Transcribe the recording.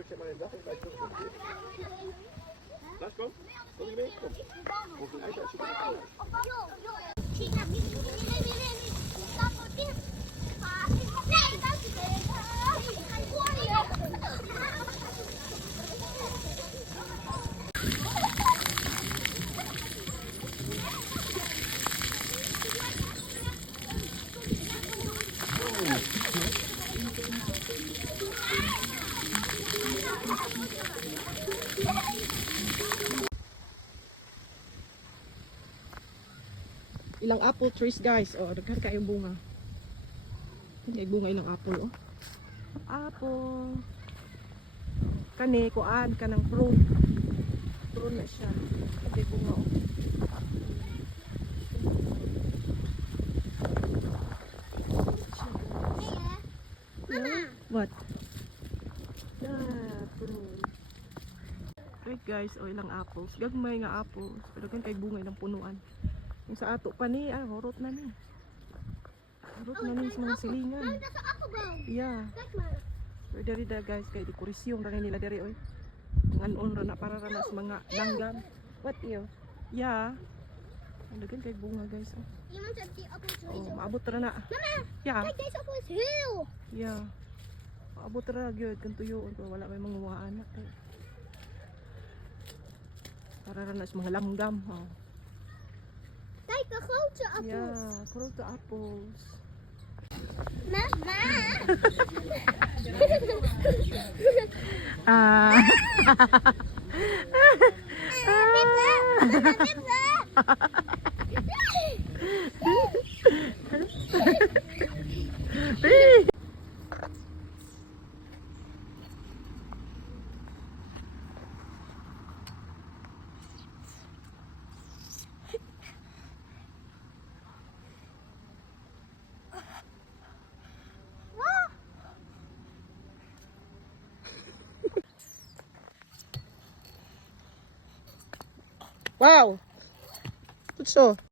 Leuk, zeg maar even dag. Lars, kom. Kom je mee? Kom. Of een ijs uitzoeken naar huis. Ilang apple trees guys. Oh, daghan kayong bunga. Hindi bunga ilang apple oh. Apple. Kani kuan kanang prune. Prune na siya. Hindi bunga oh. Mama. What? Prune. Right guys, oh ilang apples. Gagmay nga apples. Pero kan kay bunga ilang punuan. Yung sa ato pa ni, horot na ni. Horot na ni sa mga silingan. Yeah. Pero dari da guys, kay di kurisyong ra nila dari oy. Nganon ra na para ra na sa mga langgam. What iyo? Yeah. Dagan kay bunga guys. Oh, oh maabot ra na. Mama, Yeah. kijk deze appel is heel. Yeah. Maabot ra gyud kan tuyoon ko wala may mga anak eh. Para ra na sa mga langgam. Oh. Kijk, de grote appels. Yeah, grote appels. Mama. Wow! Tutso.